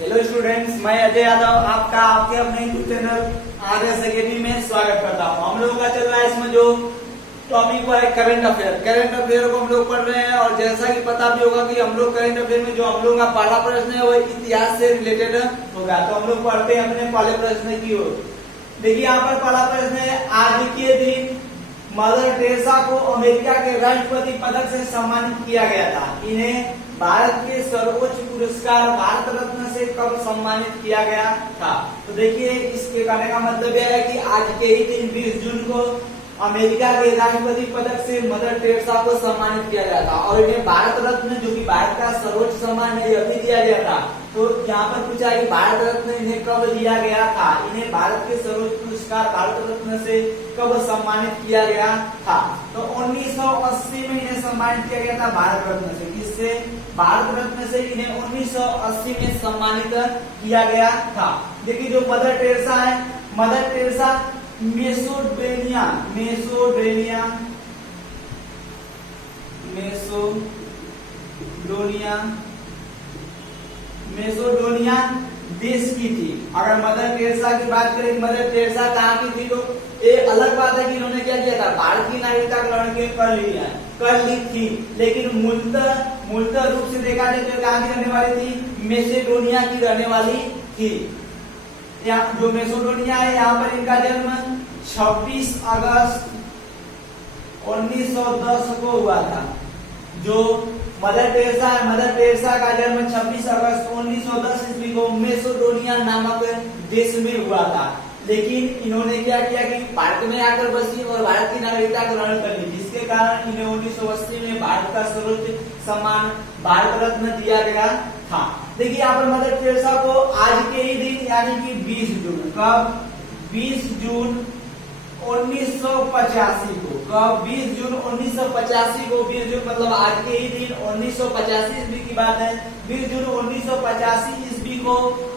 Hello students, मैं अजय यादव आपका आपके अपने यूट्यूब चैनल आरएस अकेडमी में स्वागत करता हूँ। हम लोगों का चल रहा है इसमें जो टॉपिक है करंट अफेयर को हम लोग पढ़ रहे हैं। और जैसा कि पता भी होगा कि हम लोग करंट अफेयर में जो हम लोगों का पहला प्रश्न है वो इतिहास से रिलेटेड होगा। तो हम लोग पढ़ते हैं अपने पहले प्रश्न की ओर। देखिए यहाँ पर पहला प्रश्न है, आज के दिन मदर टेरेसा को अमेरिका के राष्ट्रपति पदक से सम्मानित किया गया था। इन्हें भारत के सर्वोच्च पुरस्कार भारत रत्न से कब सम्मानित किया गया था? तो देखिए इसके कहने का मतलब यह है कि आज के ही दिन 20 जून को अमेरिका के राष्ट्रपति पदक से मदर टेरेसा को सम्मानित किया गया था। और इन्हें भारत रत्न, जो कि भारत का सर्वोच्च सम्मान है, यह भी दिया गया था। तो यहाँ पर पूछा कि भारत रत्न इन्हें कब दिया गया था? इन्हें भारत के सर्वोच्च पुरस्कार भारत रत्न से कब सम्मानित किया गया था? तो 1980 में इन्हें सम्मानित किया गया था भारत रत्न से। किससे? भारत रत्न से इन्हें 1980 में सम्मानित किया गया था। देखिए जो मदर टेरेसा है, मदर टेरेसा मेसोडोनिया देश की थी। अगर मदर टेरेसा की बात करें, मदर टेरेसा कहाँ की थी, तो एक अलग बात है कि इन्होंने क्या किया था, भारत की नागरिकता ग्रहण कर ली थी। लेकिन मूलतः रूप से देखा जाए तो कहाँ की रहने वाली थी? मेसेडोनिया की रहने वाली थी। जो मेसेडोनिया है, यहाँ पर इनका जन्म 26 अगस्त 1910 को हुआ था। जो मदर टेरेसा है, मदर टेरेसा का जन्म 26 अगस्त 1910 ईस्वी को मेसेडोनिया नामक देश में हुआ था। लेकिन इन्होंने क्या किया कि भारत में आकर बसी और भारत की नागरिकता ग्रहण कर ली, जिसके कारण इन्हें 1980 में भारत का सर्वोच्च सम्मान भारत रत्न दिया गया था। देखिए यहाँ पर मदर टेरेसा को आज के ही दिन यानी कि 20 जून, कब? 20 जून 1985 को। कब? 20 जून 1985 को। 20 जून मतलब आज के ही दिन 1985 ईस्वी की बात है। 20 जून 1985 ईस्वी को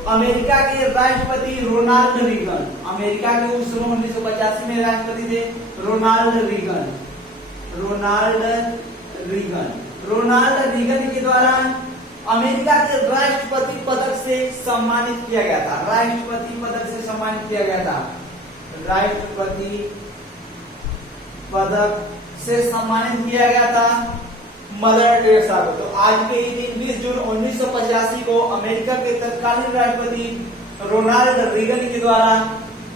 अमेरिका के राष्ट्रपति रोनाल्ड रीगन, अमेरिका के उस समय 1985 में राष्ट्रपति थे रोनाल्ड रीगन के द्वारा अमेरिका के राष्ट्रपति पदक से सम्मानित किया गया था। राष्ट्रपति पदक से सम्मानित किया गया था। राष्ट्रपति पदक से सम्मानित किया गया था मदर टेरेसा को। तो आज के ही दिन 20 जून 1985 को अमेरिका के तत्कालीन राष्ट्रपति रोनाल्ड रीगन के द्वारा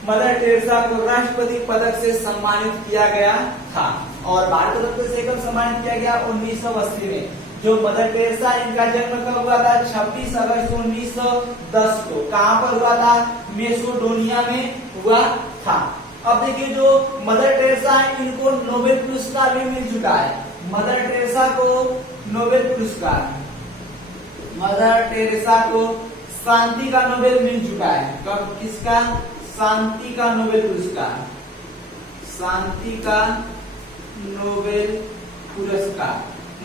मदर टेरेसा को राष्ट्रपति पदक से सम्मानित किया गया था। और भारत रत्न से कब सम्मानित किया गया? 1980 में। जो मदर टेरेसा, इनका जन्म कब हुआ था? 26 अगस्त 1910 को। कहाँ पर हुआ था? मेसेडोनिया में हुआ था। अब देखिए जो मदर टेरेसा है, इनको नोबेल पुरस्कार भी मिल चुका है। मदर टेरेसा को नोबेल पुरस्कार, मदर टेरेसा को शांति का नोबेल मिल चुका है। कब? किसका? शांति का नोबेल पुरस्कार, शांति का नोबेल पुरस्कार।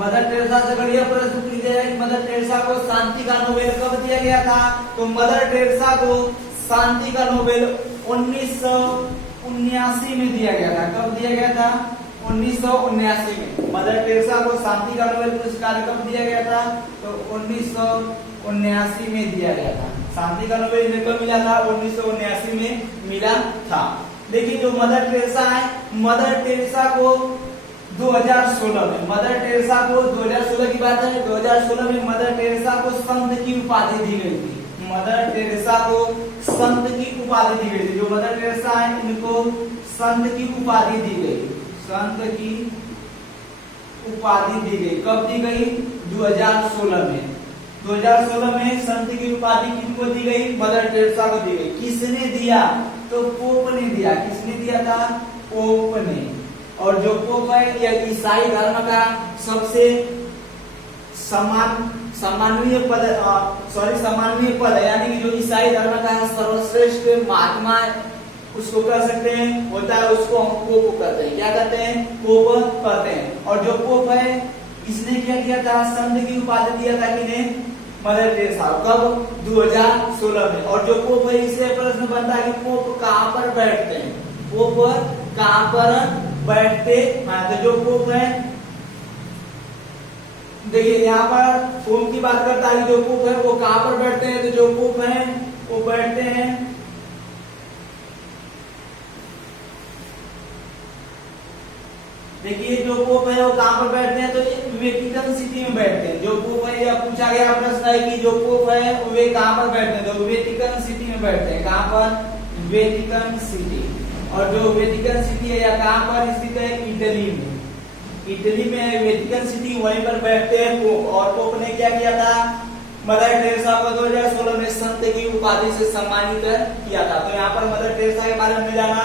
मदर टेरेसा से बढ़िया प्रश्न पूछ दिया है कि मदर टेरेसा को शांति का नोबेल कब दिया गया था? तो मदर टेरेसा को शांति का नोबेल 1979 में दिया गया था। कब दिया गया था? 1979 में। मदर टेरेसा को शांति का नोबेल पुरस्कार कब दिया गया था? तो 1979 में दिया गया था। शांति का नोबेल इन्हें कब मिला था? 1979 में मिला था। देखिए जो मदर टेरेसा है, मदर टेरेसा को 2016 में, मदर टेरेसा को 2016 की बात है, 2016 में मदर टेरेसा को संत की उपाधि दी गई थी। मदर टेरेसा को संत की उपाधि दी गई थी। जो मदर टेरेसा है, इनको संत की उपाधि दी गई। संत की उपाधि दी गई। कब दी गई? 2016 में। 2016 में संत की उपाधि किनको दी गई? मदर टेरेसा को दी गई। किसने दिया? तो पोप ने दिया। किसने दिया था? पोप ने। और जो पोप है, यह ईसाई धर्म का सबसे सम्माननीय पद है, यानी कि जो ईसाई धर्म का सर्वश्रेष्ठ महात्मा उसको कह सकते हैं, होता है, उसको हम पोप कहते हैं। क्या कहते हैं? पोप कहते हैं। और जो पोप है, इसने क्या किया था? संत की उपाधि दिया था किन्हें? Mother Teresa. कब? 2016 में। और जो पोप है, इससे प्रश्न बनता है कि पोप कहाँ पर बैठते हैं? पोप कहाँ पर बैठते हैं? तो जो पोप है, देखिए यहाँ पर पोप की बात करता है, जो पोप है वो कहाँ पर बैठते हैं? तो जो पोप पोप है वो कहाँ पर बैठते हैं, तो वेटिकन सिटी में बैठते हैं। जो पोप है, या पूछा गया प्रश्न है कि जो पोप है वे कहाँ पर बैठते हैं, तो वेटिकन सिटी में बैठते हैं। कहाँ पर, वेटिकन सिटी। और जो वेटिकन सिटी है या कहाँ पर स्थित है, इटली में। इटली में वेटिकन सिटी, वहीं पर बैठते हैं पोप। और पोप ने क्या किया था, मदर टेरेसा को 2016 में संत की उपाधि से सम्मानित किया था। तो यहाँ पर मदर टेरेसा के बारे में जाना।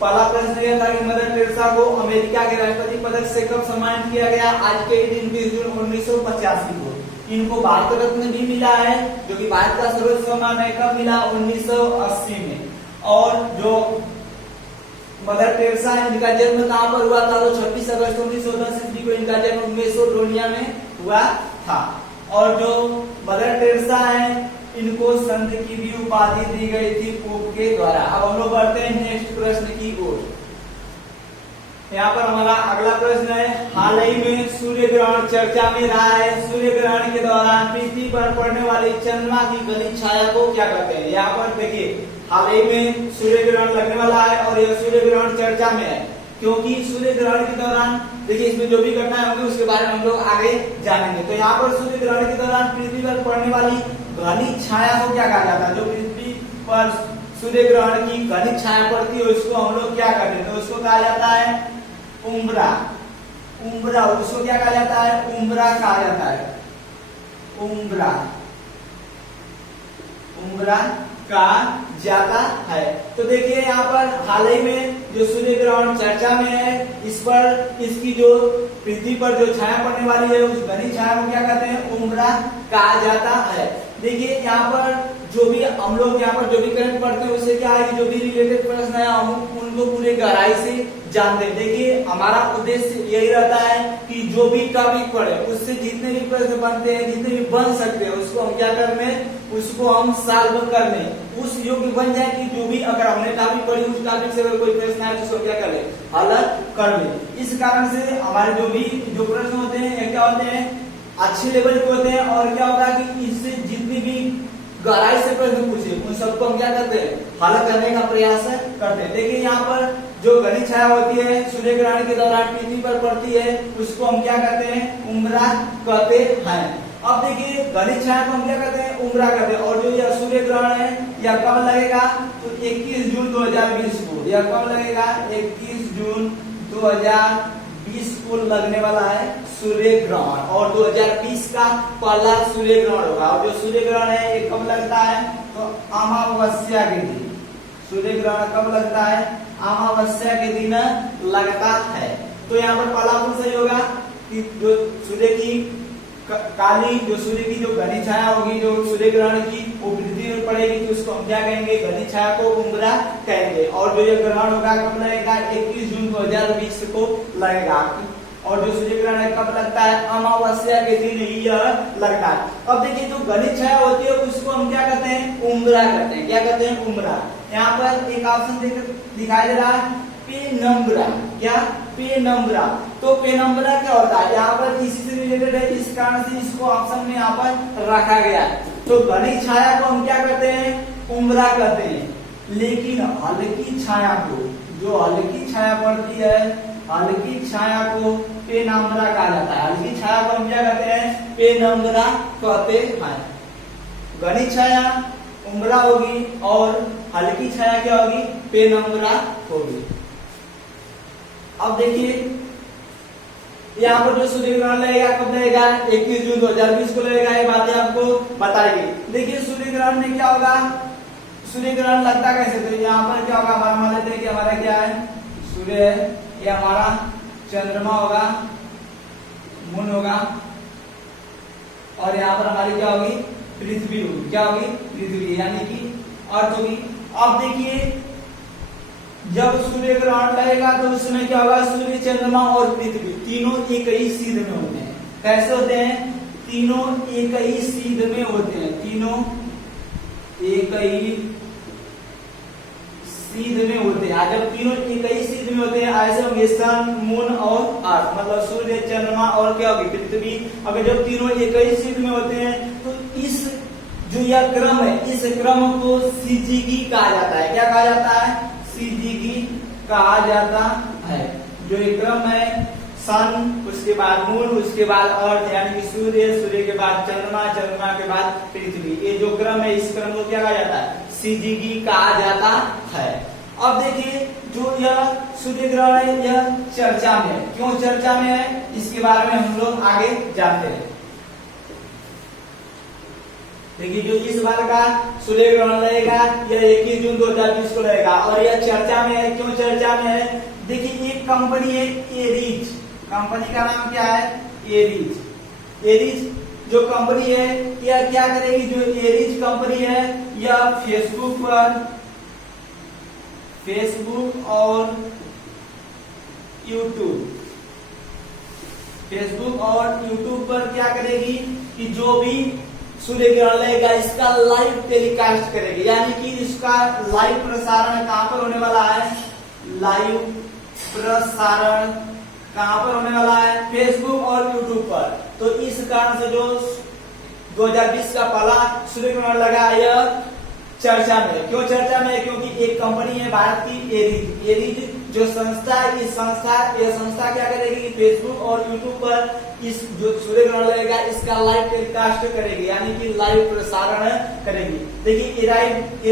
पहला प्रश्न यह था कि मदर टेरेसा को अमेरिका के राष्ट्रपति पदक से कब सम्मानित किया गया, आज के दिन 20 जून 1985 को। इनको भारत रत्न भी मिला है, जो कि भारत का सर्वोच्च सम्मान है। कब मिला, 1980 में। और जो मदर टेरेसा है, इनका जन्म कहाँ पर हुआ था, तो 26 अगस्त 1910 ईस्वी को इनका जन्म मेसोडोनिया में हुआ था। और जो मदर टेरेसा है, इनको संत की भी उपाधि दी गई थी पोप के द्वारा। अब हम लोग बढ़ते हैं नेक्स्ट प्रश्न की ओर। यहाँ पर हमारा अगला प्रश्न है, हाल ही में सूर्य ग्रहण चर्चा में रहा है। सूर्य ग्रहण के दौरान पृथ्वी पर पड़ने वाली चंद्रमा की गली छाया को क्या कहते हैं। यहाँ पर देखिए, हाल ही में सूर्य ग्रहण लगने वाला है और यह सूर्य ग्रहण चर्चा में है, क्योंकि सूर्य ग्रहण के दौरान देखिए इसमें जो भी घटनाएं होंगी उसके बारे में हम लोग आगे जानेंगे। तो यहाँ पर सूर्य ग्रहण के दौरान पृथ्वी पर पड़ने वाली घनी छाया को क्या कहा जाता है। जो पृथ्वी पर सूर्य ग्रहण की घनी छाया पड़ती है उसको हम लोग क्या कहते हैं, तो उसको कहा जाता है उम्ब्रा। उम्ब्रा, उसको क्या कहा जाता है, उम्ब्रा कहा जाता है। उम्ब्रा, उम्ब्रा कहा जाता है। तो देखिए यहाँ पर हाल ही में जो सूर्य ग्रहण चर्चा में है, इस पर इसकी जो पृथ्वी पर जो छाया पड़ने वाली है उस घनी छाया को क्या कहते हैं, उम्ब्रा कहा जाता है। देखिए यहाँ पर जो भी हम लोग यहाँ पर जो भी करंट पढ़ते हैं उससे क्या है कि जो भी रिलेटेड प्रश्न है हम उनको पूरे गहराई से जानते हैं। देखिए हमारा उद्देश्य यही रहता है कि जो भी टॉपिक पढ़े उससे जितने भी प्रश्न बनते हैं, जितने भी बन सकते हैं, उसको हम क्या कर लें, उसको हम सॉल्व कर लें, उस योग्य बन जाए कि जो भी अगर हमने टॉपिक पढ़ी उस टॉपिक से अगर कोई प्रश्न आए तो उसको क्या कर ले, हल कर ले। इस कारण से हमारे जो भी जो प्रश्न होते हैं क्या होते हैं, अच्छे लेवल के होते हैं। और क्या होगा कि इससे जितनी भी गहराई से प्रश्न पूछे उन सबको हम क्या करते हैं, हल करने का प्रयास करते हैं। देखिए यहाँ पर जो घनी छाया होती है सूर्य ग्रहण के दौरान पृथ्वी पर पड़ती है उसको हम क्या कहते हैं, उम्ब्रा कहते हैं। अब देखिए घनी छाया को हम क्या कहते हैं, उम्ब्रा कहते हैं। और जो यह सूर्य ग्रहण है यह कब लगेगा, तो 21 जून 2020 को। यह कब लगेगा, 21 जून 2020 को लगने वाला है सूर्य ग्रहण। और 2020 का पहला सूर्य ग्रहण होगा। और जो सूर्य ग्रहण है ये कब लगता है, तो अमावस्या के दिन। सूर्य ग्रहण कब लगता है, अमावस्या के दिन लगता है। तो यहाँ पर पहला ऑप्शन सही होगा कि जो सूर्य की काली, जो सूर्य की जो घनी छाया होगी जो सूर्य ग्रहण की वो पृथ्वी पर पड़ेगी तो उसको हम क्या कहेंगे, घनी छाया को उम्ब्रा कहेंगे। और जो ये ग्रहण होगा कब लगेगा, 21 जून 2020 को लगेगा। और जो सूर्य ग्रहण है कब लगता है, अमावस्या के दिन ही यह लगता है। अब देखिए जो घनी छाया होती है उसको हम क्या कहते हैं, उम्ब्रा कहते हैं। क्या कहते हैं, उम्ब्रा। यहाँ पर एक ऑप्शन दिखाई दे रहा है पेनम्ब्रा। क्या, पेनम्ब्रा। तो पेनम्ब्रा क्या होता है, यहाँ पर इसी से रिलेटेड है, इस कारण से इसको ऑप्शन में यहाँ पर रखा गया है। तो घनी छाया को हम क्या कहते हैं, उम्ब्रा कहते हैं। लेकिन हल्की छाया को, जो हल्की छाया पड़ती है, हल्की छाया को पेनम्ब्रा कहा जाता है। हल्की छाया को हम क्या कहते हैं, पेनम्ब्रा कहते हैं। घनी छाया उम्ब्रा होगी और हल्की छाया क्या होगी, पेनम्ब्रा होगी। अब देखिए यहाँ पर जो सूर्य ग्रहण लगेगा कब लगेगा, 21 जून 2020 को लगेगा। ये बातें आपको बताएगी। देखिए सूर्य ग्रहण में क्या होगा, सूर्य ग्रहण लगता कैसे, तो यहाँ पर क्या होगा, हमारा मान लेते हैं कि हमारा क्या है, सूर्य है, ये हमारा चंद्रमा होगा, मून होगा, और यहाँ पर हमारी क्या होगी, पृथ्वी होगी। क्या होगी, पृथ्वी, यानी कि अर्थ होगी। अब देखिए जब सूर्य ग्रहण लगेगा तो उस समय क्या होगा, सूर्य चंद्रमा और पृथ्वी तीनों एक ही सीध में होते हैं। कैसे होते हैं, तीनों एक ही सीध में होते हैं। तीनों एक ही सीध में होते हैं। जब तीनों एक ही सीध में होते हैं ऐसे होंगे सन, मून और अर्थ, मतलब सूर्य चंद्रमा और क्या होगी, पृथ्वी। अगर जब तीनों एक ही सीध में होते हैं तो इस जो यह क्रम है, इस क्रम को सिजिगी कहा जाता है। क्या कहा जाता है, सिजिगी कहा जाता है। जो ये क्रम है सन, उसके बाद मून, उसके बाद अर्थ यानी कि सूर्य, सूर्य के बाद चंद्रमा, चंद्रमा के बाद पृथ्वी। ये जो क्रम है इस क्रम को क्या कहा जाता है? सीजीगी कहा जाता है। अब देखिए जो यह सूर्य ग्रहण है यह चर्चा में है। क्यों चर्चा में है इसके बारे में हम लोग आगे जानते हैं। देखिए जो इस बार का सूर्य ग्रहण रहेगा यह 21 जून 2020 को रहेगा और यह चर्चा में है। क्यों चर्चा में है? देखिए एक कंपनी है एरीज, कंपनी का नाम क्या है? एरीज। एरीज जो कंपनी है यह क्या करेगी? जो एरीज कंपनी है यह फेसबुक और यूट्यूब पर क्या करेगी कि जो भी सूर्य ग्रहण रहेगा इसका लाइव टेलीकास्ट करेगी। यानी कि इसका लाइव प्रसारण कहां पर होने वाला है? लाइव प्रसारण कहां पर होने वाला है? फेसबुक और यूट्यूब पर। तो इस कारण से जो 2020 का पहला सूर्य ग्रहण लगा यह चर्चा में। क्यों चर्चा में? क्योंकि एक कंपनी है भारत की एरीज जो संस्था है, यह संस्था क्या करेगी? फेसबुक और यूट्यूब पर इस जो सूर्य ग्रहण लगेगा इसका लाइव टेलीकास्ट करेगी, यानी कि लाइव प्रसारण करेगी। देखिए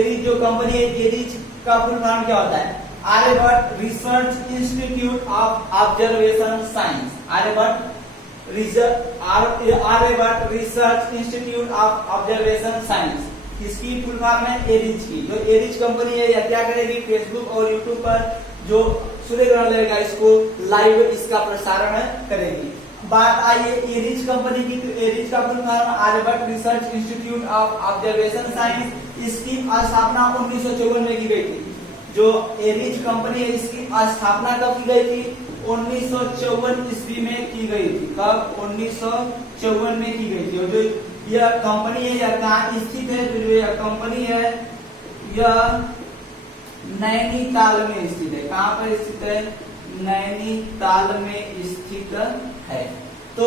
एरीज जो कंपनी है, एरीज का फुल फॉर्म क्या होता है? Aryabhatta research institute of observation science. Aryabhatta research institute of observation science, इसकी फुल फॉर्म है एरीज की। जो एरीज कंपनी है यह क्या करेगी? फेसबुक और यूट्यूब पर जो सूर्य ग्रहण लगेगा इसको लाइव इसका प्रसारण करेगी। बात आई है एरीज कंपनी की, तो एरीज का full form Aryabhatta research institute of observation science. इसकी स्थापना 1954 में की गई थी। जो एरीज कंपनी है इसकी स्थापना कब की गई थी? 1954 ईस्वी में की गई थी। कब? 1954 में की गई थी। और जो यह कंपनी है यह कहाँ स्थित है? जो यह कंपनी है यह नैनीताल में स्थित है। कहाँ पर स्थित है? नैनीताल में स्थित है। तो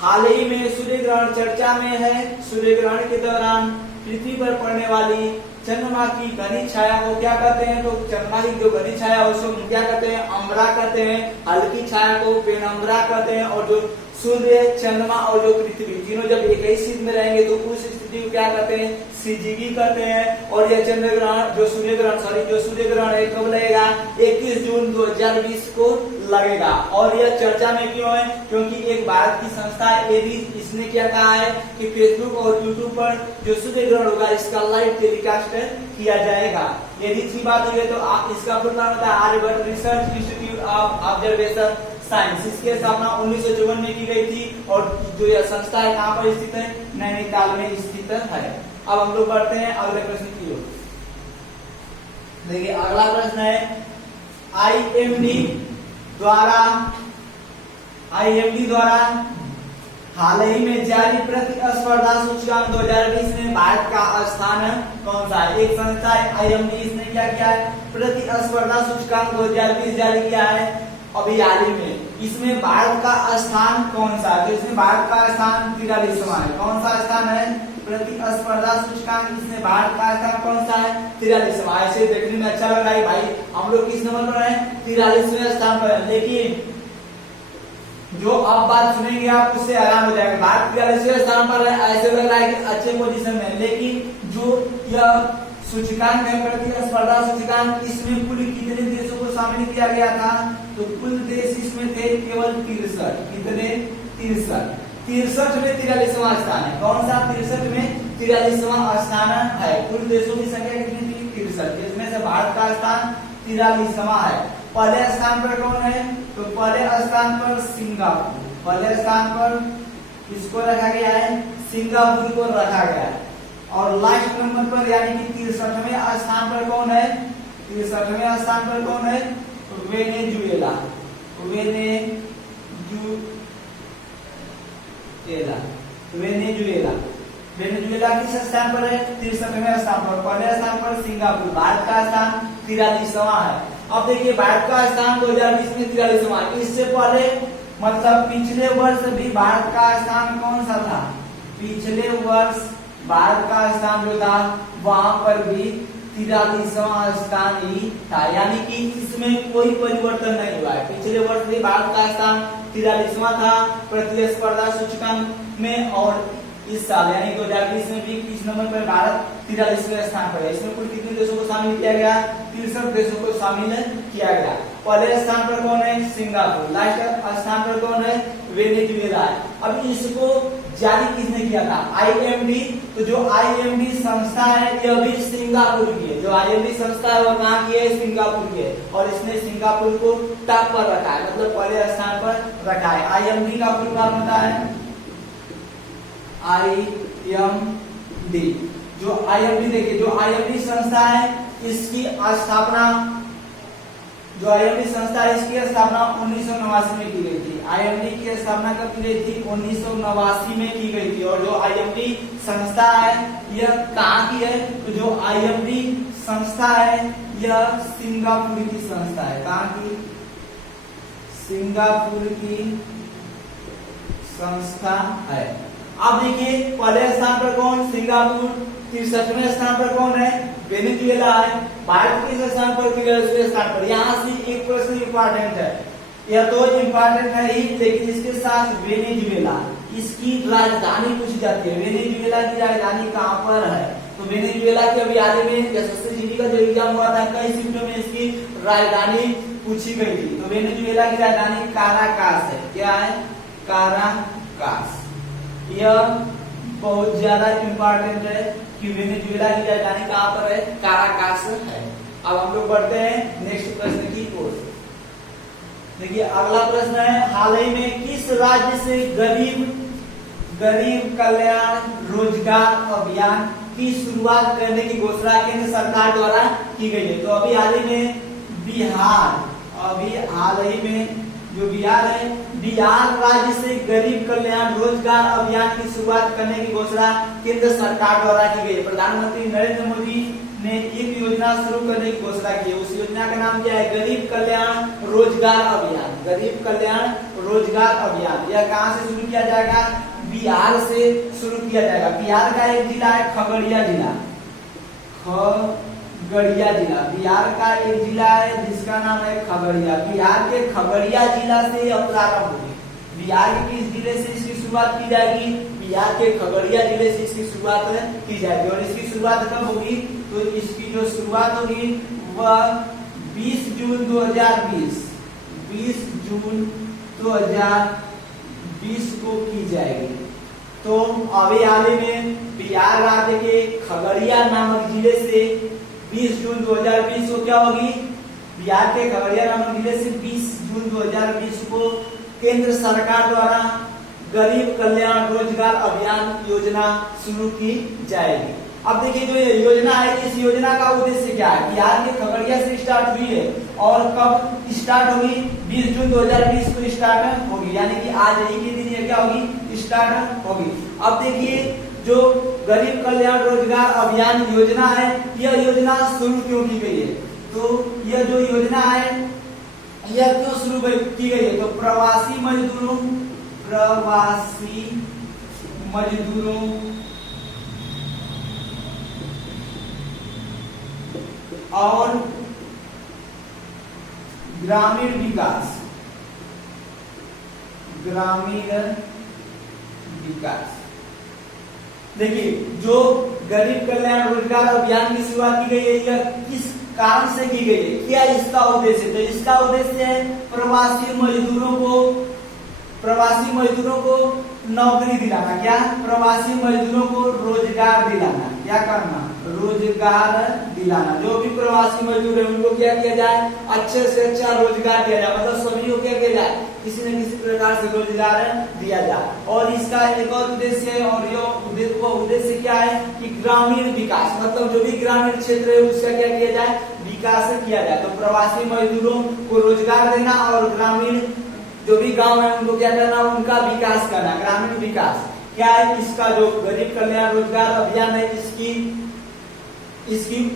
हाल ही में सूर्य ग्रहण चर्चा में है। सूर्य ग्रहण के दौरान पृथ्वी पर पड़ने वाली चंद्रमा की घनी छाया को क्या कहते हैं? तो चंद्रमा की जो घनी छाया है उसको क्या कहते हैं? अम्बरा कहते हैं। हल्की छाया को पेनम्बरा कहते हैं। और जो सूर्य, चंद्रमा और जो पृथ्वी तीनों जब एक ही स्थिति में रहेंगे तो उस स्थिति को क्या कहते हैं? सीजीगी कहते हैं। और यह चंद्र ग्रहण जो सूर्य ग्रहण है कब लगेगा? 21 जून 2020 को लगेगा। और यह चर्चा में क्यों है? क्योंकि एक भारत की संस्था एरीज, इसने क्या कहा है कि फेसबुक और यूट्यूब पर जो सूर्य ग्रहण होगा इसका लाइव टेलीकास्ट किया जाएगा। एरीज की बात हुई है तो इसका फुल फॉर्म होता है Aryabhatta research institute of observation science. इसकी स्थापना 1954 में की गई थी। और जो यह संस्था है कहाँ पर स्थित है? नैनीताल में स्थित है। अब हम लोग बढ़ते हैं अगले प्रश्न की ओर। देखिए अगला प्रश्न है आईएमडी द्वारा हाल ही में जारी प्रतिस्पर्धा सूचकांक 2020 में भारत का स्थान कौन सा है? एक संस्था है आईएमडी, इसने क्या किया है? प्रतिस्पर्धा सूचकांक 2020 जारी किया है अभी हाल ही में। इसमें भारत का स्थान कौन सा है? तो इसमें भारत का स्थान 43वां है। कौन सा स्थान है? प्रतिस्पर्धा सूचकांक, इसमें भारत का स्थान कौन सा है? 43वां। ऐसे देखने में अच्छा लग रहा है भाई हम लोग किस नंबर पर है? 43वें स्थान पर है। लेकिन जो अब बात सुनेंगे आप उससे आराम हो जाएगा। भारत 43वें स्थान पर है, ऐसे लग रहा है कि अच्छे पोजीशन में। लेकिन जो यह सूचकांक है प्रतिस्पर्धा सूचकांक, इसमें कुल कितने देशों को शामिल किया गया था? तो कुल देश इसमें थे केवल 63। कितने? 63 में 43वां स्थान है। कौन सा? 63 में 43वां स्थान है। कुल देशों की संख्या कितनी थी? 63। इसमें से भारत का स्थान 43वां है। पहले स्थान पर कौन है? तो पहले स्थान पर सिंगापुर। पहले स्थान पर किसको रखा गया है? सिंगापुर को रखा गया है। और लास्ट नंबर पर यानी कि 63वें स्थान पर कौन है? 63वें स्थान पर कौन है? वेनेजुएला। वेनेजुएला किस स्थान पर है? 63वें स्थान पर। पहले स्थान पर सिंगापुर। भारत का स्थान 43वां है। अब देखिए भारत का स्थान 2020 में 43वां। इससे पहले मतलब पिछले वर्ष भी भारत का स्थान कौन सा था? पिछले वर्ष भारत का स्थान जो था वहां पर भी 43वां स्थान ही था, यानी कि इसमें कोई परिवर्तन नहीं हुआ है। पिछले वर्ष भी भारत का स्थान 43वां था प्रतिस्पर्धा सूचकांक में, और इस साल यानी 2020 में भी किस नंबर पर भारत 43वें स्थान पर है। इसमें कुल कितने देशों को शामिल किया गया? 63 देशों को शामिल किया गया। पहले स्थान पर कौन है? सिंगापुर। लास्ट स्थान पर कौन है? वेनेजुएला है। अब इसको जारी किसने किया था? IMD। तो जो IMD संस्था है यह भी सिंगापुर की है। जो IMD संस्था है वो कहाँ की है? सिंगापुर की है, और इसने सिंगापुर को टॉप पर रखा है, मतलब पहले स्थान पर रखा है। IMD का फुल फॉर्म होता है IMD। जो IMD देखिए, जो IMD संस्था है इसकी स्थापना, जो IMD संस्था है इसकी स्थापना 1989 में की गई थी। IMD की स्थापना कब की गई थी? 1989 में की गई थी। और जो IMD संस्था है यह कहाँ की है? तो जो IMD संस्था है यह सिंगापुर की संस्था है। कहाँ की? सिंगापुर की संस्था है। अब देखिए पहले स्थान पर कौन? सिंगापुर। 63वें स्थान पर कौन है? वेनेजुएला है। भारत किस स्थान पर? 43वें स्थान पर। यहाँ से एक प्रश्न इंपॉर्टेंट है, यह तो इंपॉर्टेंट है ही, लेकिन इसके साथ वेनेजुएला, इसकी राजधानी पूछी जाती है। वेनेजुएला की राजधानी कहाँ पर है? तो वेनेजुएला के अभी हाल में SSCGD का जो एग्जाम हुआ था, कई शिफ्टों में इसकी राजधानी पूछी गई थी। तो वेनेजुएला की राजधानी काराकास है। क्या है? काराकास। यह बहुत ज्यादा इंपॉर्टेंट है कि वेनेजुएला की राजधानी कहाँ पर है? काराकास है। अब हम लोग बढ़ते हैं नेक्स्ट प्रश्न की ओर। देखिए अगला प्रश्न है, हाल ही में किस राज्य से गरीब कल्याण रोजगार अभियान की शुरुआत करने की घोषणा केंद्र सरकार द्वारा की गई है? तो अभी हाल ही में बिहार, अभी हाल ही में जो बिहार है, बिहार राज्य से गरीब कल्याण रोजगार अभियान की शुरुआत करने की घोषणा केंद्र सरकार द्वारा की गई है। प्रधानमंत्री नरेंद्र मोदी ने एक योजना शुरू करने की घोषणा की है। उस योजना का नाम क्या है? गरीब कल्याण रोजगार अभियान। गरीब कल्याण रोजगार अभियान। यह कहाँ से शुरू किया जाएगा? बिहार से शुरू किया जाएगा। बिहार का एक जिला है खगड़िया जिला। खगड़िया जिला बिहार का एक जिला है जिसका नाम है खगड़िया। बिहार के खगड़िया जिला से यह प्रारंभ होगी। बिहार के किस जिले से इसकी शुरुआत की जाएगी? बिहार के खगड़िया जिले से इसकी शुरुआत की जाएगी। और इसकी शुरुआत कब होगी? तो इसकी जो शुरुआत होगी वह 20 जून 2020 जून 2020 को की जाएगी। तो अभी हाल ही में बिहार राज्य के खगड़िया नामक जिले से 20 जून 2020 को क्या होगी? बिहार के खगड़िया नामक जिले से 20 जून 2020 को केंद्र सरकार द्वारा गरीब कल्याण रोजगार अभियान योजना शुरू की जाएगी। अब देखिए जो ये योजना है, इस योजना का उद्देश्य क्या है? बिहार के खगड़िया से स्टार्ट हुई है और कब स्टार्ट होगी? 20 जून 2020 को स्टार्ट होगी, यानी कि आज ही के दिन ये क्या होगी? स्टार्ट होगी। अब देखिए जो गरीब कल्याण रोजगार अभियान योजना है, यह योजना शुरू क्यों की गई है? तो यह जो योजना है यह क्यों शुरू की गई है? तो प्रवासी मजदूरों और ग्रामीण विकास। देखिए जो गरीब कल्याण रोजगार अभियान की शुरुआत की गई है, यह किस कारण से की गई है? क्या इसका उद्देश्य? तो इसका उद्देश्य है प्रवासी मजदूरों को नौकरी दिलाना। क्या? प्रवासी मजदूरों को रोजगार दिलाना। क्या करना? रोजगार दिलाना। जो भी प्रवासी मजदूर है उनको क्या किया जाए? अच्छे से अच्छा रोजगार दिया जाए, मतलब सभी को क्या किया जाए? किसी न किसी प्रकार से रोजगार दिया जाए। और इसका एक और उद्देश्य है, और ये उद्देश्य क्या है कि ग्रामीण विकास, मतलब जो भी ग्रामीण क्षेत्र है उसका क्या किया जाए? विकास किया जाए। तो प्रवासी मजदूरों को रोजगार देना और ग्रामीण जो भी गांव है उनको क्या करना? उनका विकास करना, ग्रामीण विकास। क्या है इसका जो गरीब कल्याण रोजगार अभियान है,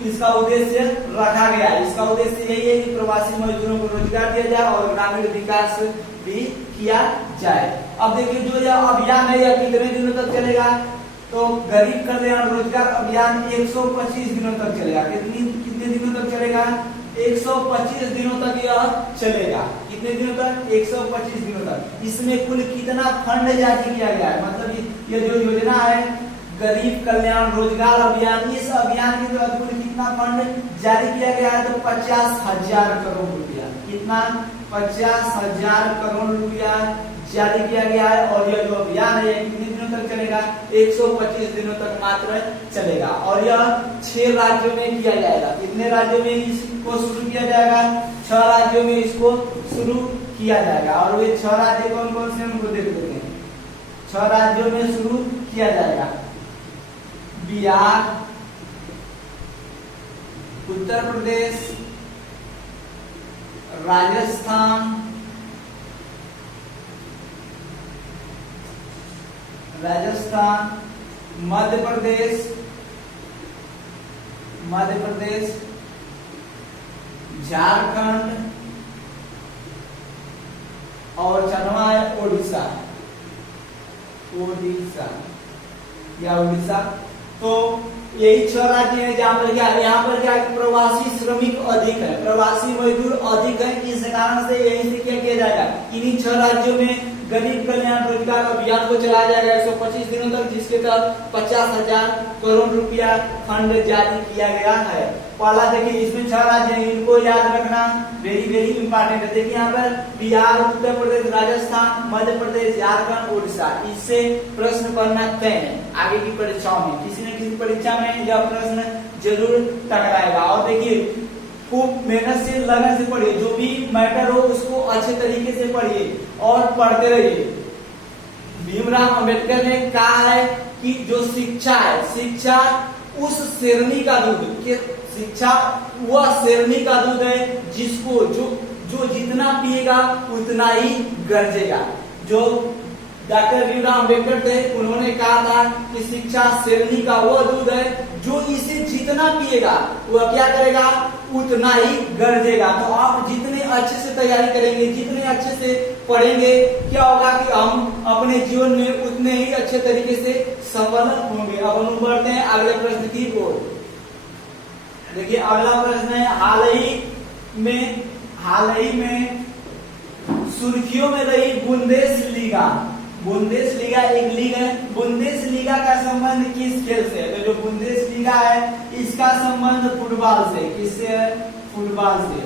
इसका उद्देश्य रखा गया है। इसका उद्देश्य यही है कि प्रवासी मजदूरों को रोजगार दिया जाए और ग्रामीण विकास भी किया जाए। अब देखिए जो यह अभियान है यह कितने दिनों तक चलेगा? तो गरीब कल्याण रोजगार अभियान 125 दिनों तक चलेगा। कितने दिनों तक चलेगा? 125 दिनों तक यह चलेगा। कितने दिनों तक? 125 दिनों तक। इसमें कुल कितना फंड जारी किया गया है? मतलब ये जो योजना है गरीब कल्याण रोजगार अभियान, इस अभियान के तहत कुल कितना फंड जारी किया गया है? तो 50,000 करोड़ रुपया। कितना? 50,000 करोड़ रुपया जारी किया गया है। और यह जो अभियान है कितने दिनों तक चलेगा? 125 दिनों तक मात्र चलेगा। और यह 6 राज्यों में किया जाएगा। कितने राज्यों में इसको शुरू किया जाएगा? 6 राज्यों में इसको शुरू किया जाएगा। और वे 6 राज्य कौन कौन से हमको देख लेते हैं। 6 राज्यों में शुरू किया जाएगा। बिहार, उत्तर प्रदेश, राजस्थान, मध्य प्रदेश, झारखंड और छठवां है ओडिशा या उड़ीसा। तो यही 6 राज्य हैं जहाँ पर क्या प्रवासी श्रमिक अधिक है, प्रवासी मजदूर अधिक है। इस कारण से यही से क्या किया जाएगा? इन्हीं 6 राज्यों में गरीब कल्याण रोजगार अभियान को चलाया जाएगा 125 दिनों तक, जिसके तहत 50,000 करोड़ रुपया फंड जारी किया गया है। पहला देखिए, इसमें 6 राज्य हैं, इनको याद रखना वेरी इंपॉर्टेंट है। देखिए यहाँ पर बिहार, उत्तर प्रदेश, राजस्थान, मध्य प्रदेश, झारखंड, उड़ीसा। इससे प्रश्न बनना तय है आगे की परीक्षाओं में। किसी न किसी परीक्षा में यह प्रश्न जरूर टकराएगा। और देखिए खूब मेहनत से, लगन से पढ़िए, जो भी मैटर हो उसको अच्छे तरीके से पढ़िए और पढ़ते रहिए। भीमराव अंबेडकर ने कहा है कि जो शिक्षा है, शिक्षा उस शेरनी का दूध, शिक्षा वह शेरनी का दूध है जिसको जो जितना पिएगा उतना ही गरजेगा। जो डॉक्टर भीमराव अंबेडकर थे, उन्होंने कहा था कि शिक्षा शेरनी का वह दूध है जो इसे जितना पिएगा वह क्या करेगा? उतना ही गरजेगा। तो आप जितने अच्छे से तैयारी करेंगे, जितने अच्छे से पढ़ेंगे, क्या होगा कि हम अपने जीवन में उतने ही अच्छे तरीके से सफल होंगे। अब हम बढ़ते हैं अगले प्रश्न की ओर। देखिए अगला प्रश्न है, हाल ही में सुर्खियों में रही बुंदेसलीगा। बुंदेसलीगा एक लीग है। बुंदेसलीगा का संबंध किस खेल से है? तो जो बुंदेसलीगा है इसका संबंध फुटबॉल से। किससे है? फुटबॉल से।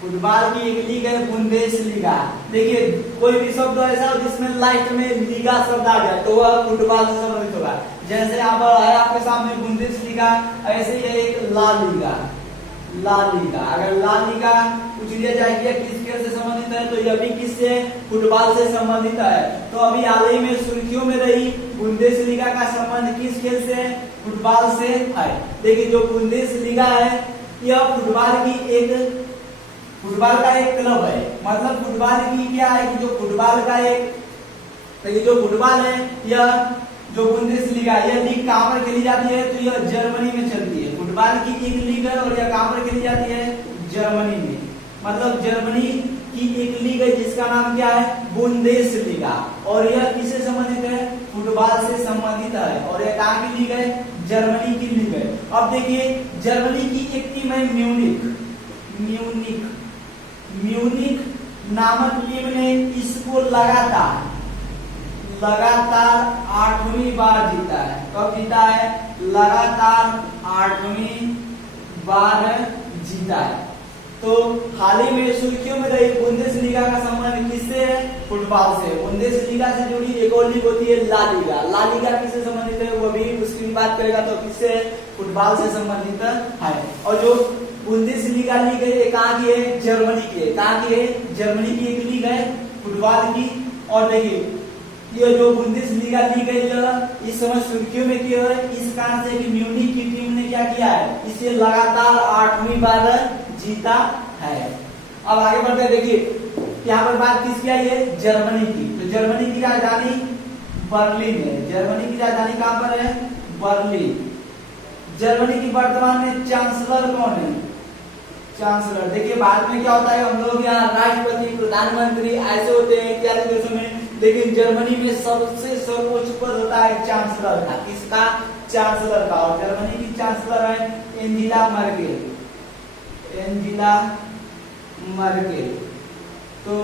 फुटबॉल की एक लीग है बुंदेसलीगा। देखिए कोई भी शब्द ऐसा हो जिसमें लास्ट में लीगा शब्द आ जाए तो वह फुटबॉल से संबंधित होगा। जैसे यहाँ पर है आपके सामने बुंदेसलीगा, ऐसे ही एक ला लीगा। अगर ला लीगा पूछ लिया जाए कि किस खेल से संबंधित है, तो यह भी किससे? फुटबॉल से संबंधित है। तो अभी हाल ही में सुर्खियों में रही बुंदेसलीगा का संबंध किस खेल से? फुटबॉल से है। देखिए जो बुंदेसलीगा है यह फुटबॉल का एक क्लब है। मतलब फुटबॉल की क्या है कि जो फुटबॉल का एक, तो ये जो फुटबॉल है यह जो बुंदेसलीगा, यह लीग कहाँ पर खेली जाती है? तो यह जर्मनी में चलती है। फुटबॉल की एक लीग है और यह कहाँ पर खेली जाती है? जर्मनी में। मतलब जर्मनी की एक लीग है जिसका नाम क्या है? बुंदेसलीगा। और यह किससे संबंधित है? फुटबॉल से संबंधित है। और यह कहाँ की लीग है? जर्मनी की लीग है। अब देखिए जर्मनी की एक टीम है म्यूनिक नामक टीम ने इसको लगातार 8वीं बार जीता है। कब जीता है? लगातार 8वीं बार जीता है। तो हाल ही में सुर्खियों में रही बुंदेसलीगा का संबंध किससे है? फुटबॉल से। बुंदेसलीगा से जुड़ी एक और लीग होती है ला लीगा किससे संबंधित है? वो भी उसकी बात करेगा तो किससे? फुटबॉल से संबंधित है। और जो बुंदेसलीगा लीग है ये कहाँ की है? जर्मनी की है। कहाँ की है? जर्मनी की एक लीग है फुटबॉल की। और देखिए ये जो बुंदेसलीगा लीग है यह इस समय सुर्खियों में क्यों है? इस कारण से कि म्यूनिक की टीम ने क्या किया है? इसे लगातार 8वीं बार जीता है। अब आगे बढ़ते हैं। देखिए यहाँ पर बात किसकी आई है? जर्मनी की। तो जर्मनी की राजधानी बर्लिन है। जर्मनी की राजधानी कहाँ पर है? बर्लिन। जर्मनी की वर्तमान में चांसलर कौन है? चांसलर। देखिए भारत में क्या होता है, हम लोग यहाँ राष्ट्रपति, प्रधानमंत्री ऐसे होते हैं इत्यादि देशों में लेकिन जर्मनी में सबसे सर्वोच्च पद होता है चांसलर का। किसका? चांसलर का। और जर्मनी की चांसलर है एंजेला मर्केल। Angela Merkel. तो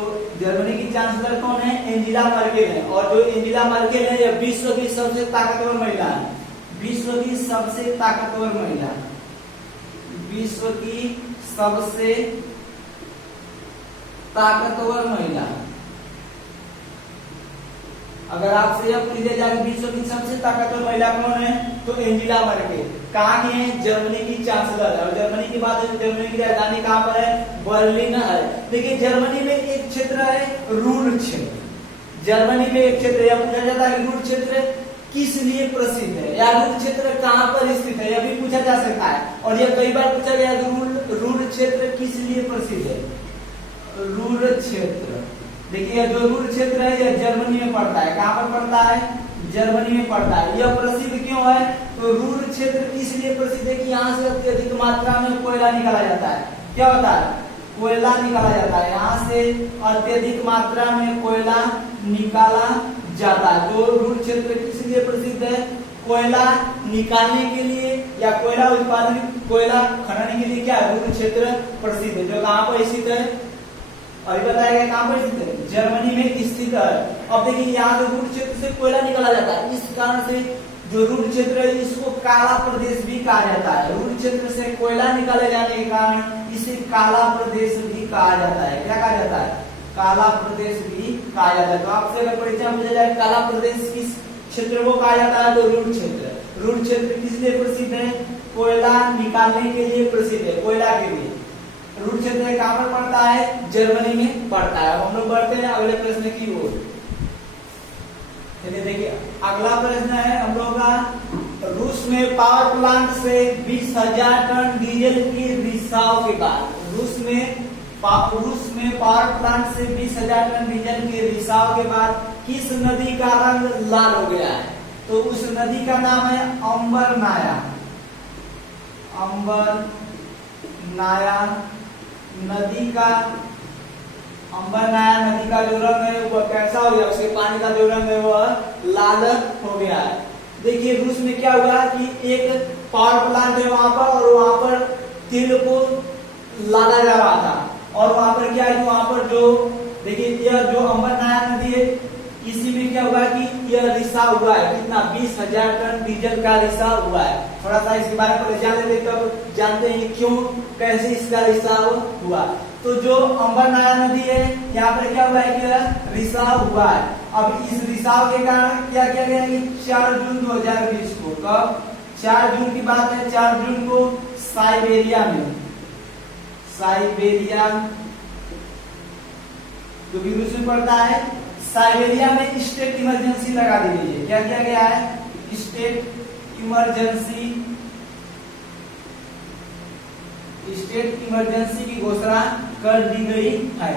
जर्मनी की चांसलर कौन है? एंजेला मर्केल है। और जो एंजेला मर्केल है यह विश्व की सबसे ताकतवर महिला है। विश्व की सबसे ताकतवर महिला, विश्व की सबसे ताकतवर महिला। अगर आपसे यह पूछा जाए विश्व की सबसे ताकतवर महिला कौन है, तो एंजेला मर्केल। कहाँ की है? जर्मनी की चांसलर है। और जर्मनी की बात है, जर्मनी की राजधानी कहाँ पर है? बर्लिन है। देखिए जर्मनी में एक क्षेत्र है रूर क्षेत्र। जर्मनी में एक क्षेत्र, यह पूछा जाता है रूर क्षेत्र किस लिए प्रसिद्ध है, या रूर क्षेत्र कहाँ पर स्थित है, यह भी पूछा जा सकता है। और यह कई बार पूछा गया रूर क्षेत्र किस लिए प्रसिद्ध है। रूर क्षेत्र, देखिए जो रूर क्षेत्र है यह जर्मनी में पड़ता है। कहाँ पर पड़ता है? जर्मनी में पड़ता है। यह प्रसिद्ध क्यों है? तो रूर क्षेत्र इसलिए प्रसिद्ध है कि यहाँ से अत्यधिक मात्रा में कोयला निकाला जाता है। क्या होता है? कोयला निकाला जाता है। यहाँ से अत्यधिक मात्रा में कोयला निकाला जाता है। तो रूर क्षेत्र किस लिए प्रसिद्ध है? कोयला निकालने के लिए या कोयला उत्पादन, कोयला खनन के लिए क्या है? रूर क्षेत्र प्रसिद्ध है। जो कहाँ पर स्थित है? अभी बताया गया कहाँ पर स्थित है? जर्मनी में स्थित है। अब देखिए यहाँ जो रूर क्षेत्र से कोयला निकाला जाता है, इस कारण से जो रूर क्षेत्र है इसको काला प्रदेश भी कहा जाता है। रूर क्षेत्र से कोयला निकाले जाने के कारण इसे काला प्रदेश भी कहा जाता है। क्या कहा जाता है? काला प्रदेश भी कहा जाता है। तो आपसे अगर परीक्षा पूछा जाए काला प्रदेश किस क्षेत्र को कहा जाता है, तो रूर क्षेत्र। रूर क्षेत्र किस लिए प्रसिद्ध है? कोयला निकालने के लिए प्रसिद्ध है, कोयला के लिए। रूर क्षेत्र कहाँ पर पड़ता है? जर्मनी में पड़ता है। अब हम लोग बढ़ते हैं अगले प्रश्न की ओर। चलिए देखिए अगला प्रश्न है हम लोग का, रूस में पावर प्लांट से 20,000 टन डीजल के रिसाव के बाद, रूस में पावर प्लांट से 20,000 टन डीजल के रिसाव के बाद किस नदी का रंग लाल हो गया है? तो उस नदी का नाम है अंबर नाया। अंबर नाया नदी का, अंबर नाया नदी का जो रंग है वह कैसा हो गया? उसके पानी का जो रंग है वह लाल हो गया है। देखिए रूस में क्या हुआ कि एक पावर प्लांट है वहां पर, और वहां पर तेल को लादा जा रहा था। और वहां पर क्या है, वहां पर जो देखिए यह जो अंबर नाया नदी है इसी में क्या हुआ कि यह रिसाव हुआ है। कितना? 20,000 टन डीजल का रिसाव हुआ है। थोड़ा सा इसके बारे में जान लेते तब जानते हैं क्यों, कैसे इसका रिसाव हुआ। तो जो अंबर नाया नदी है यहाँ पर क्या हुआ है कि रिसाव हुआ है। अब इस रिसाव के कारण क्या किया गया है? 4 जून 2020 को, कब? 4 जून की बात है। 4 जून को साइबेरिया में, साइबेरिया जो भी रूस में पड़ता है, साइबेरिया में स्टेट इमरजेंसी लगा दी गई है। क्या किया गया है? स्टेट इमरजेंसी, स्टेट इमरजेंसी की घोषणा कर दी गई है।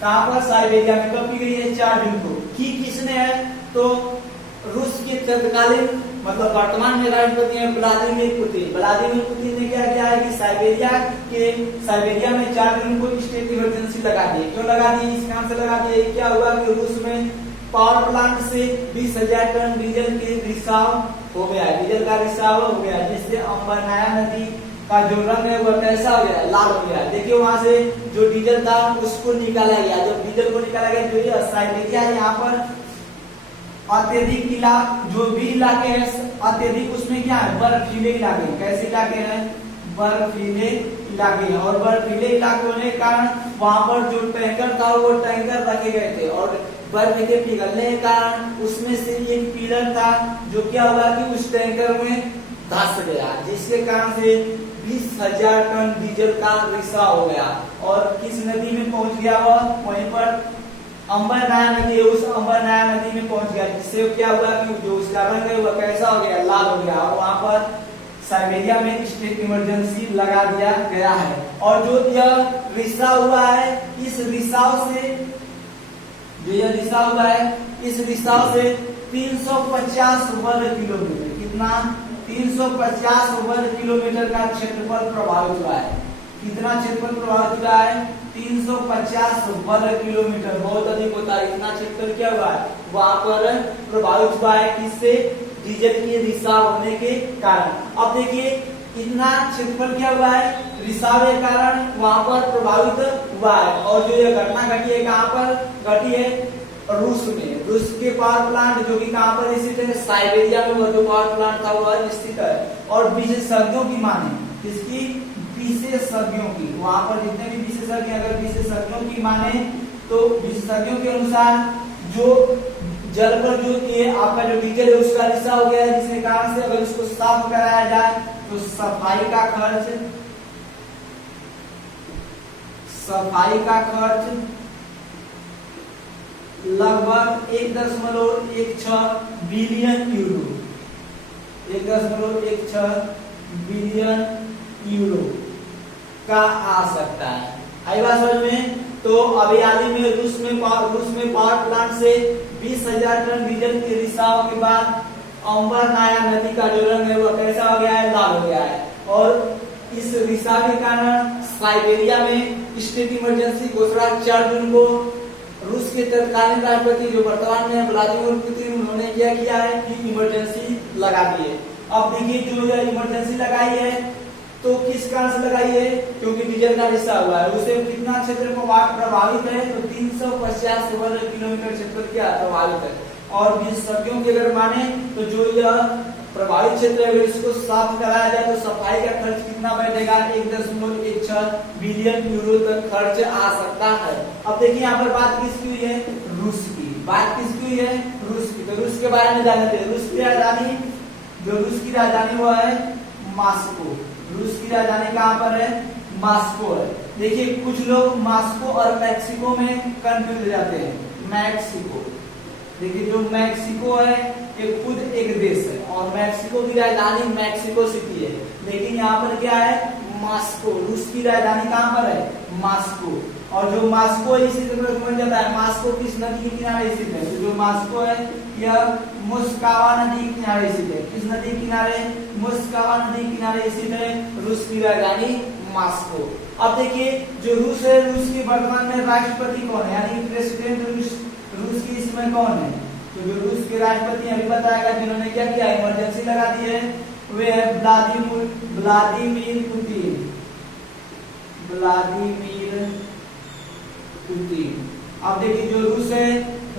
कहां पर? साइबेरिया में। कब की गई है? 4 जून को। की किसने है? तो रूस के तत्कालीन मतलब वर्तमान में राष्ट्रपति हैं व्लादिमीर पुतिन। व्लादिमीर पुतिन ने क्या किया है कि साइबेरिया में 4 जून को स्टेट इमरजेंसी लगा दी। क्यों लगा दी? इस काम से लगा दी। क्या हुआ कि रूस में पावर प्लांट से 20,000 टन डीजल के रिसाव हो गया, डीजल का रिसाव हो गया, जिससे अंबर नाया नदी का जो रंग है वह कैसा हो गया? लाल हो गया। देखिए वहां से जो डीजल था उसको निकाला गया। जब डीजल को निकाला गया, जो ये साइबेरिया यहाँ पर अत्यधिक जो भी इलाके हैं अत्यधिक, उसमें क्या है? बर्फीले इलाके। कैसे इलाके हैं? बर्फीले इलाके हैं। और बर्फीले इलाके होने के कारण वहां पर जो टैंकर था वो टैंकर रखे गए थे, और बर्फ के पिघलने के कारण उसमें से एक पिलर था जो क्या हुआ कि उस टैंकर में धंस गया, जिसके कारण से 20,000 टन डीजल का रिसाव हो गया। और किस नदी में पहुंच गया? वह वहीं पर अंबर नाया नदी है, उस अंबर नाया नदी में पहुंच गया, जिससे क्या हुआ कि जो उसका रंग है वह कैसा हो गया? लाल हो गया। और वहां पर साइबेरिया में स्टेट इमरजेंसी लगा दिया गया है। और जो यह रिसाव हुआ है, इस रिसाव से जो यह रिसाव हुआ है, इस रिसाव से 350 वर्ग किलोमीटर, कितना? 350 वर्ग किलोमीटर का क्षेत्रफल प्रभावित हुआ है। कितना क्षेत्रफल प्रभावित हुआ है? 350 वर्ग किलोमीटर, बहुत अधिक होता है। इतना क्षेत्रफल क्या हुआ है वहां पर प्रभावित हुआ है, किससे? डीजल की रिसाव होने के कारण। अब देखिए इतना क्षेत्रफल क्या हुआ है? रिसाव के कारण वहां पर प्रभावित हुआ है। और जो ये घटना घटी है कहाँ पर घटी है? रूस में। रूस के पावर प्लांट जो कि कहाँ पर स्थित है? साइबेरिया में वो जो पावर प्लांट था वो स्थित है। और विशेषज्ञों की माने, किसकी? विशेषज्ञों की, वहां पर जितने भी विशेषज्ञ, अगर विशेषज्ञों की माने तो विशेषज्ञों के अनुसार जो जल पर जो ये आपका जो डीजल है उसका रिसाव हो गया है, जिसके कारण से अगर उसको साफ कराया जाए तो सफाई का खर्च लगभग 1.16 बिलियन यूरो, 1.16 बिलियन यूरो का आ सकता है। आई बात समझ में? तो अभी हाल ही में रूस में पावर प्लांट से 20,000 टन डीजल के रिसाव के बाद अंबर नाया नदी का जो रंग है वो कैसा हो गया है? लाल हो गया है। और इस रिसाव के कारण साइबेरिया में स्टेट इमरजेंसी घोषणा 4 जून को रूस के तत्कालीन राष्ट्रपति जो वर्तमान में व्लादिमीर पुतिन, उन्होंने क्या किया है कि इमरजेंसी लगा दी है। अब देखिए जो इमरजेंसी लगाई है तो किस कारण से लगाई है? क्योंकि डीजल का रिसाव हुआ है। उसे कितना क्षेत्र प्रभावित है? तो 350 वर्ग किलोमीटर क्षेत्र क्या प्रभावित है। और विशेषज्ञों के अगर माने तो जो यह प्रभावित क्षेत्र है इसको साफ कराया जाए तो सफाई का खर्च कितना बैठेगा? 1.16 बिलियन यूरो तक खर्च आ सकता है। अब देखिए यहाँ पर बात किसकी हुई है? रूस की। बात किसकी हुई है? रूस की। तो रूस के बारे में जानते हैं। रूस की राजधानी वो है मॉस्को। रूस की राजधानी कहाँ पर है? मॉस्को है। देखिए कुछ लोग मॉस्को और मैक्सिको में कंफ्यूज हो जाते हैं। मैक्सिको, देखिए जो मैक्सिको है ये खुद एक देश है और मैक्सिको की राजधानी मैक्सिको सिटी है, लेकिन यहाँ पर क्या है? मॉस्को। रूस की राजधानी कहाँ पर है? मॉस्को। और जो मॉस्को है इसी तरह समझ जाता है मॉस्को किस नदी के किनारे स्थित है? तो जो मॉस्को है यह मोस्कवा नदी के किनारे स्थित है। किस नदी के किनारे? मोस्कवा नदी के किनारे स्थित है रूस की राजधानी मॉस्को। अब देखिए जो रूस है, रूस के वर्तमान में राष्ट्रपति कौन है? यानी प्रेसिडेंट रूस की इस समय कौन है? तो जो रूस के राष्ट्रपति अभी बताएगा जिन्होंने क्या किया? इमरजेंसी लगा दी है, वे है व्लादिमीर पुतिन। अब देखिए जो रूस है,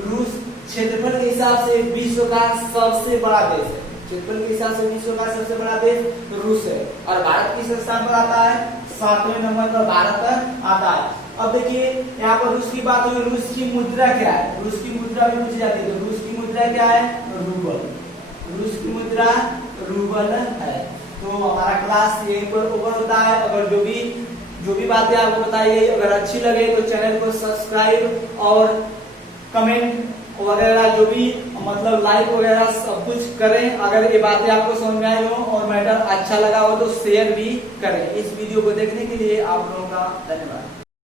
रूस क्षेत्रफल के हिसाब से विश्व का सबसे बड़ा देश है। क्षेत्रफल के हिसाब से विश्व का सबसे बड़ा देश रूस है। और भारत किस स्थान पर आता है? 7वें नंबर पर भारत आता है। अब देखिए यहाँ पर रूस की बात हुई। रूस की मुद्रा क्या है? रूस की मुद्रा भी पूछी जाती है। तो रूस की मुद्रा क्या है? रूबल। रूस की मुद्रा रूबल है। तो हमारा क्लास यहीं पर ओवर होता है। अगर जो भी बातें आपको बताइए अगर अच्छी लगे तो चैनल को सब्सक्राइब और कमेंट वगैरह जो भी मतलब लाइक वगैरह सब कुछ करें। अगर ये बातें आपको समझ में आई हो और मैटर अच्छा लगा हो तो शेयर भी करें। इस वीडियो को देखने के लिए आप लोगों का धन्यवाद।